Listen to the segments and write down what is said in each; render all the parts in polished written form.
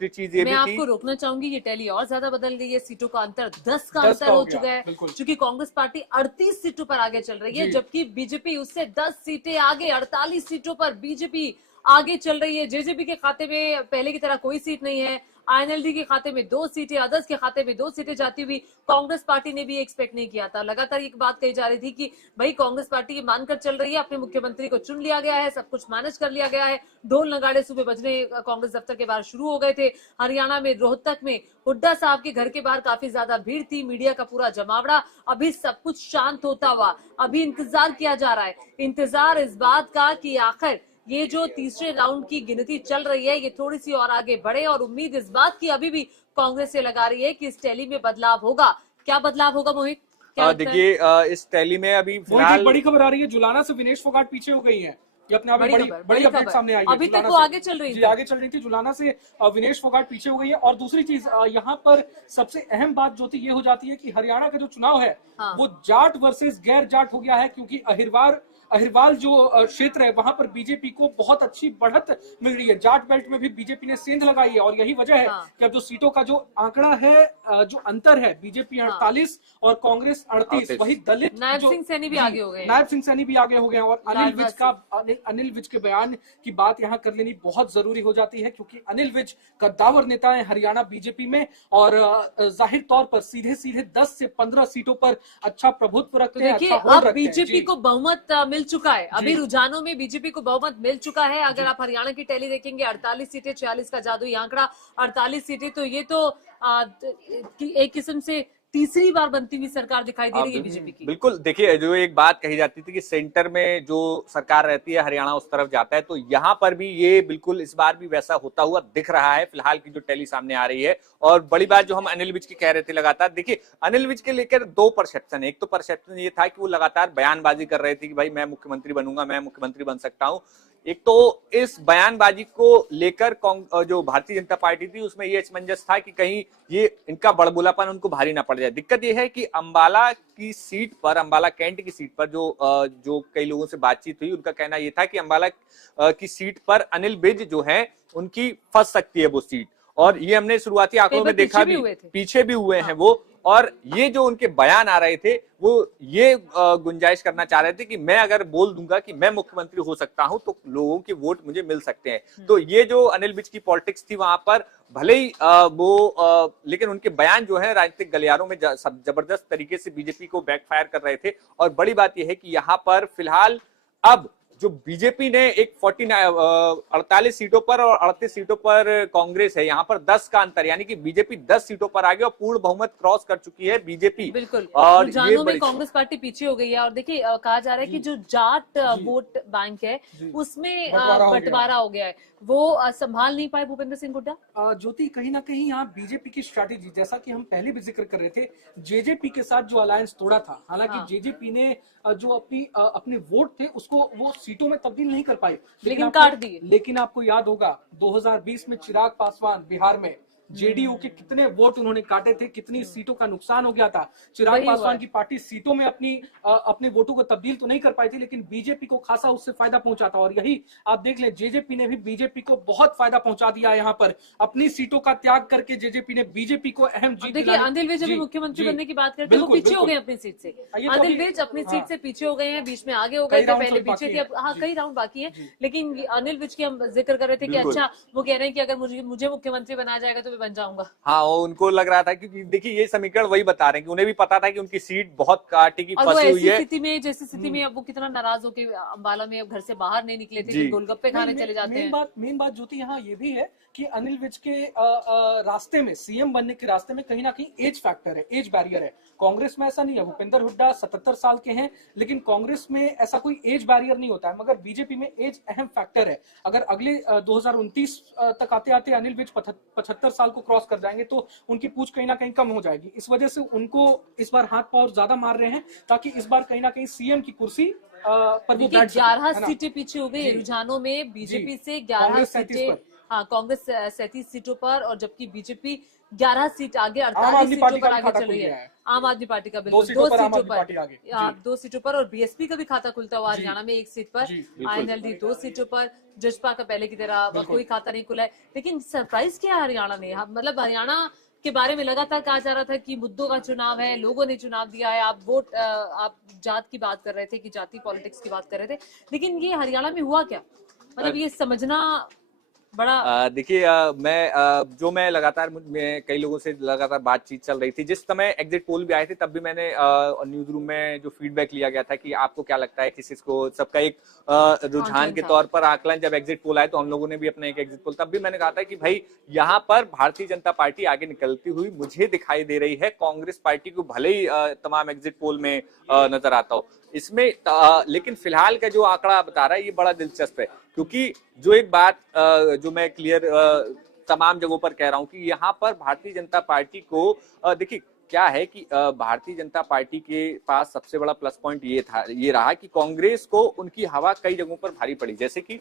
दूसरी चीज ये भी मैं थी, आपको रोकना चाहूंगी, ये टैली और ज्यादा बदल गई है, सीटों का अंतर 10 का अंतर हो चुका है, क्योंकि कांग्रेस पार्टी 38 सीटों पर आगे चल रही है, जबकि बीजेपी उससे 10 सीटें आगे, 48 सीटों पर बीजेपी आगे चल रही है। जेजेपी के खाते में पहले की तरह कोई सीट नहीं है, आईएनएलडी के खाते में 2 सीटें, अदर्स के खाते में 2 सीटें जाती हुई कांग्रेस पार्टी ने भी एक्सपेक्ट नहीं किया था। लगातार एक बात कही जा रही थी कि भाई कांग्रेस पार्टी ये मानकर चल रही है, अपने मुख्यमंत्री को चुन लिया गया है, सब कुछ मैनेज कर लिया गया है, ढोल नगाड़े सुबह बजने कांग्रेस दफ्तर के बाहर शुरू हो गए थे। हरियाणा में रोहतक में हुड्डा साहब के घर के बाहर काफी ज्यादा भीड़ थी, मीडिया का पूरा जमावड़ा। अभी सब कुछ शांत होता हुआ, अभी इंतजार किया जा रहा है, इंतजार इस बात का कि आखिर ये जो तीसरे राउंड की गिनती चल रही है ये थोड़ी सी और आगे बढ़े, और उम्मीद इस बात की अभी भी कांग्रेस से लगा रही है कि इस टैली में बदलाव होगा। क्या बदलाव होगा मोहित? देखिए इस टैली में अभी फिलहाल बड़ी खबर आ रही है, जुलाना से विनेश फोगाट पीछे हो गई है। ये अपने आप में बड़ी अपडेट सामने आई है। अभी तक वो आगे चल रही थी, आगे चल रही थी, जुलाना से विनेश फोगाट पीछे हो गई है। और दूसरी चीज यहाँ पर सबसे अहम बात जो थी ये हो जाती है कि हरियाणा का जो चुनाव है वो जाट वर्सेस गैर जाट हो गया है, क्योंकि अहिरवाल जो क्षेत्र है वहां पर बीजेपी को बहुत अच्छी बढ़त मिल रही है। जाट बेल्ट में भी बीजेपी ने सेंध लगाई है, और यही वजह है कि अब जो सीटों का जो आंकड़ा है, जो अंतर है, बीजेपी 48 और कांग्रेस 38, वही दलित नायब सिंह सैनी भी आगे हो गए, नायब सिंह सैनी भी आगे हो गए। और अनिल विज के बयान की बात यहाँ कर लेनी बहुत जरूरी हो जाती है, क्योंकि अनिल विज कद्दावर नेता है हरियाणा बीजेपी में, और जाहिर तौर पर सीधे 10 से 15 सीटों पर अच्छा प्रभुत्व रखते हैं। देखिए अब बीजेपी को बहुमत मिल चुका है, अभी रुझानों में बीजेपी को बहुमत मिल चुका है। अगर आप हरियाणा की टैली देखेंगे 48 सीटें, 46 का जादुई आंकड़ा 48 सीटें, तो ये तो एक किस्म से तीसरी बार बनती हुई सरकार दिखाई दे रही है बीजेपी की। बिल्कुल, देखिए जो एक बात कही जाती थी कि सेंटर में जो सरकार रहती है हरियाणा उस तरफ जाता है, तो यहाँ पर भी ये बिल्कुल इस बार भी वैसा होता हुआ दिख रहा है फिलहाल की जो टैली सामने आ रही है। और बड़ी बात जो हम अनिल विज की कह रहे थे लगातार, देखिए अनिल विज के लेकर 2 परसेप्शन है। एक तो परसेप्शन ये था कि वो लगातार बयानबाजी कर रहे थे कि भाई मैं मुख्यमंत्री बनूंगा, मैं मुख्यमंत्री बन सकता हूं। एक तो इस बयानबाजी को लेकर जो भारतीय जनता पार्टी थी उसमें ये असमंजस था कि कहीं ये इनका बड़बोलापन उनको भारी ना पड़ जाए। दिक्कत ये है कि अंबाला की सीट पर, अंबाला कैंट की सीट पर जो कई लोगों से बातचीत हुई, उनका कहना ये था कि अंबाला की सीट पर अनिल विज जो है उनकी फंस सकती है वो सीट, और ये हमने शुरुआती आंकड़ों में देखा भी, पीछे भी हुए हैं वो। और ये जो उनके बयान आ रहे थे वो ये गुंजाइश करना चाह रहे थे कि मैं अगर बोल दूंगा कि मैं मुख्यमंत्री हो सकता हूं तो लोगों के वोट मुझे मिल सकते हैं। तो ये जो अनिल विज की पॉलिटिक्स थी वहां पर, भले ही लेकिन उनके बयान जो है राजनीतिक गलियारों में जबरदस्त तरीके से बीजेपी को बैकफायर कर रहे थे। और बड़ी बात यह है कि यहाँ पर फिलहाल अब जो बीजेपी ने एक 48 सीटों पर और 38 सीटों पर कांग्रेस है, यहाँ पर 10 का अंतर, यानी कि बीजेपी 10 सीटों पर आ गई और पूर्ण बहुमत क्रॉस कर चुकी है बीजेपी। बिल्कुल, और रुझानों में कांग्रेस पार्टी पीछे हो गई है। और देखिए कहा जा रहा है कि जो जाट वोट बैंक है उसमें बंटवारा हो गया है, वो संभाल नहीं पाए भूपेंद्र सिंह हुड्डा। ज्योति, कहीं ना कहीं यहाँ बीजेपी की स्ट्रैटेजी, जैसा कि हम पहले भी जिक्र कर रहे थे, जेजेपी के साथ जो अलायंस तोड़ा था, हालांकि जेजेपी ने जो अपने वोट थे उसको वो सीटों में तब्दील नहीं कर पाए, लेकिन काट दिए। लेकिन आपको याद होगा 2020 में चिराग पासवान बिहार में जेडीयू के कितने वोट उन्होंने काटे थे, कितनी सीटों का नुकसान हो गया था। चिराग पासवान की पार्टी सीटों में अपने वोटों को तब्दील तो नहीं कर पाई थी, लेकिन बीजेपी को खासा उससे फायदा पहुंचा था। और यही आप देख लें, जेजेपी ने भी बीजेपी को बहुत फायदा पहुंचा दिया। यहाँ पर अपनी सीटों का त्याग करके जेजेपी ने बीजेपी को अहम जीत। देखिए अनिल विज अभी मुख्यमंत्री बनने की बात करते हैं, वो पीछे हो गए अपनी सीट से। अनिल विज अपनी सीट से पीछे हो गए हैं, बीच में आगे हो गए थे, पहले पीछे थे, हाँ कई राउंड बाकी है। लेकिन अनिल विज की हम जिक्र कर रहे थे कि अच्छा, वो कह रहे हैं कि अगर मुझे मुख्यमंत्री बनाया जाएगा तो मैं बन जाऊंगा। हाँ, उनको लग रहा था, क्योंकि देखिए ये समीकरण वही बता रहे हैं कि उन्हें भी पता था कि उनकी सीट बहुत कांटे की फंसी हुई है। जैसी स्थिति में अब वो कितना नाराज होके अंबाला में अब घर से बाहर नहीं निकले थे, गोलगप्पे खाने चले जाते हैं। मेन बात ज्योति यहाँ ये भी है कि अनिल विज के रास्ते में, सीएम बनने के रास्ते में कहीं ना कहीं एज फैक्टर है, एज बैरियर है। कांग्रेस में ऐसा नहीं है, भूपेंद्र हुड्डा 77 साल के हैं, लेकिन कांग्रेस में ऐसा कोई एज बैरियर नहीं होता है, मगर बीजेपी में एज अहम फैक्टर है। अगर अगले 2029 तक आते आते अनिल विज 75 साल को क्रॉस कर जाएंगे तो उनकी पूछ कहीं ना कहीं कम हो जाएगी। इस वजह से उनको इस बार हाथ पांव ज्यादा मार रहे हैं, ताकि इस बार कहीं ना कहीं सीएम की कुर्सी पर वो 11 सीटें पीछे हो गई रुझानों में, बीजेपी से 11 सीटें हाँ, कांग्रेस 37 सीटों पर और जबकि बीजेपी 11 सीट आगे, आम 48 आदमी सीटों पार्टी पर का भी आगे खाता चल खुल रही गया है। है। आम आदमी पार्टी का दो बिल्कुल सीटों 2 पर आम सीटों आदमी पार्टी आगे। जी। 2 सीटों पर और बीएसपी का भी खाता खुलता हुआ जी। हरियाणा में 1 सीट पर, जी, आईएनएलडी 2 सीटों पर, जसपा का पहले की तरह बिल्कुल। कोई खाता नहीं खुला है। लेकिन सरप्राइज क्या है हरियाणा में, मतलब हरियाणा के बारे में लगातार कहा जा रहा था कि मुद्दों का चुनाव है, लोगों ने चुनाव दिया है, आप जात की बात कर रहे थे कि जाति पॉलिटिक्स की बात कर रहे थे, लेकिन ये हरियाणा में हुआ क्या, मतलब ये समझना बड़ा। देखिए, मैं लगातार मैं कई लोगों से लगातार बातचीत चल रही थी। जिस समय एग्जिट पोल भी आए थे तब भी मैंने न्यूज रूम में जो फीडबैक लिया गया था कि आपको क्या लगता है, किसी को सबका एक रुझान के तौर पर आकलन, जब एग्जिट पोल आए तो हम लोगों ने भी अपना एक एग्जिट पोल, तब भी मैंने कहा था कि भाई यहाँ पर भारतीय जनता पार्टी आगे निकलती हुई मुझे दिखाई दे रही है। कांग्रेस पार्टी को भले ही तमाम एग्जिट पोल में नजर आता हो इसमें, लेकिन फिलहाल का जो आंकड़ा बता रहा है ये बड़ा दिलचस्प है, क्योंकि जो एक बात जो मैं क्लियर तमाम जगहों पर कह रहा हूं कि यहाँ पर भारतीय जनता पार्टी को देखिए क्या है कि भारतीय जनता पार्टी के पास सबसे बड़ा प्लस पॉइंट ये रहा कि कांग्रेस को उनकी हवा कई जगहों पर भारी पड़ी। जैसे कि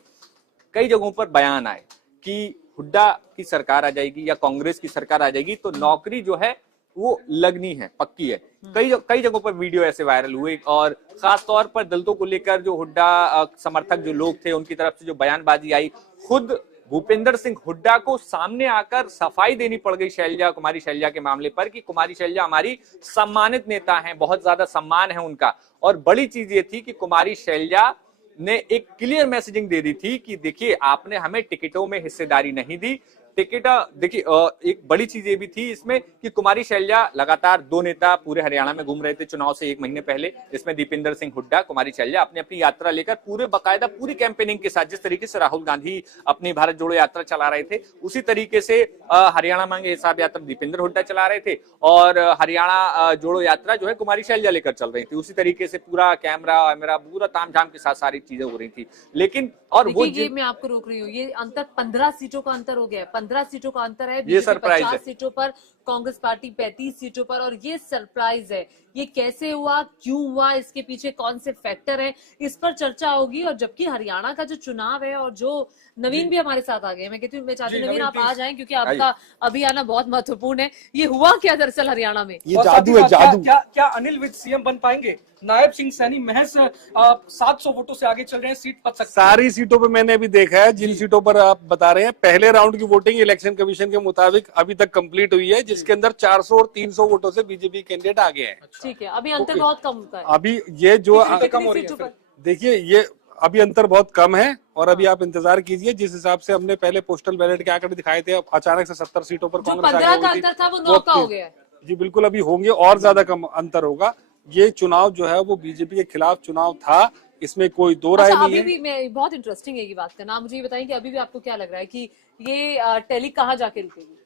कई जगहों पर बयान आए कि हुड्डा की सरकार आ जाएगी या कांग्रेस की सरकार आ जाएगी तो नौकरी जो है वो लगनी है, पक्की है। कई जगहों पर वीडियो ऐसे वायरल हुए और खास तौर पर दलितों को लेकर जो हुड्डा समर्थक जो लोग थे उनकी तरफ से जो बयानबाजी आई, खुद भूपेंद्र सिंह हुड्डा को सामने आकर सफाई देनी पड़ गई कुमारी शैलजा के मामले पर कि कुमारी शैलजा हमारी सम्मानित नेता हैं, बहुत ज्यादा सम्मान है उनका। और बड़ी चीज ये थी कि कुमारी शैलजा ने एक क्लियर मैसेजिंग दे दी थी कि देखिए आपने हमें टिकटों में हिस्सेदारी नहीं दी। टिकट देखिए, एक बड़ी चीज ये भी थी इसमें कि कुमारी शैलजा लगातार 2 नेता पूरे हरियाणा में घूम रहे थे चुनाव से 1 महीने पहले, इसमें दीपेंद्र सिंह हुड्डा, कुमारी शैलजा अपनी अपनी यात्रा लेकर पूरे बाकायदा पूरी कैंपेनिंग के साथ, जिस तरीके से राहुल गांधी अपनी भारत जोड़ो यात्रा चला रहे थे उसी तरीके से हरियाणा मांगे हिसाब यात्रा दीपेंद्र हुड्डा चला रहे थे और हरियाणा जोड़ो यात्रा जो है कुमारी शैलजा लेकर चल रही थी। उसी तरीके से पूरा कैमरा वैमरा पूरा तामझाम के साथ सारी चीजें हो रही थी। लेकिन और वो ये मैं आपको रोक रही हूँ, ये अंतर 15 सीटों का अंतर हो गया है, 15 सीटों का अंतर है, ये बीजेपी सरप्राइज 50 है। सीटों पर, कांग्रेस पार्टी 35 सीटों पर, और ये सरप्राइज है। ये कैसे हुआ, क्यों हुआ, इसके पीछे कौन से फैक्टर हैं, इस पर चर्चा होगी। और जबकि हरियाणा का जो चुनाव है, और जो नवीन भी हमारे साथ आ गए, मैं कहती हूँ मैं चाहती हूँ नवीन आप आ जाएं क्योंकि आपका अभी आना बहुत महत्वपूर्ण है। ये हुआ क्या दरअसल हरियाणा में? ये जादू है, जादू। क्या अनिल विज सीएम बन पाएंगे? नायब सिंह सैनी महज 700 वोटों से आगे चल रहे हैं, सीट पद सकते हैं। सारी सीटों पे मैंने अभी देखा है, जिन सीटों पर आप बता रहे हैं पहले राउंड की वोटिंग इलेक्शन कमीशन के मुताबिक अभी तक कंप्लीट हुई है, जिसके अंदर 400 और 300 वोटों से बीजेपी कैंडिडेट आगे हैं। ठीक है, अभी अंतर बहुत कम का है। अभी ये जो कम हो रही है सीटों पर? देखिए, ये अभी अंतर बहुत कम है और अभी आप इंतजार कीजिए। जिस हिसाब से हमने पहले पोस्टल बैलेट के आंकड़े दिखाए थे, अचानक से 70 सीटों पर जो कांग्रेस 15 आगे का हो गई अंतर थी। था वो 9 का हो गया है। जी बिल्कुल, अभी होंगे और ज्यादा कम अंतर होगा। ये चुनाव जो है वो बीजेपी के खिलाफ चुनाव था, इसमें कोई दो राय अच्छा, नहीं अभी है। भी मैं बहुत इंटरेस्टिंग है ये बात करना। आप मुझे ये बताएं कि अभी भी आपको क्या लग रहा है कि ये टैली कहाँ जाके रुकेगी?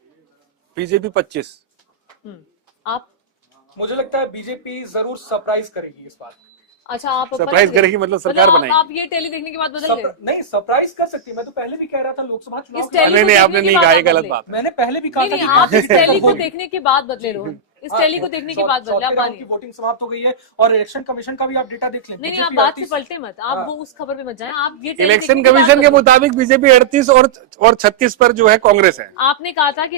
बीजेपी 25। आप? मुझे लगता है बीजेपी जरूर सरप्राइज करेगी इस बार। अच्छा, आप सरप्राइज बदल गए? करेगी मतलब सरकार बनाएगी। आप ये टैली देखने के बाद बदल गए? नहीं, सरप्राइज कर सकती है। मैं तो पहले भी कह रहा था लोकसभा चुनाव इस के टैली नहीं को नहीं, देखने आपने के नहीं बाद कहा, ये आप गलत बदले। बात। मैंने पहले भी कहा नहीं, था नहीं, कि आप इस टैली को होगी। देखने के बाद बदले रोहन, इस टैली को देखने के बाद बदले। आप मानिए की वोटिंग समाप्त हो गई है और इलेक्शन कमीशन का भी आप डेटा देख लें। नहीं, आप बात से पलटे मत, आप वो उस खबर पे मत जाएं। आप ये टैली इलेक्शन देखने के बाद कमीशन के बदले। मुताबिक बीजेपी 38 और 36 पर जो है कांग्रेस है। आपने कहा था कि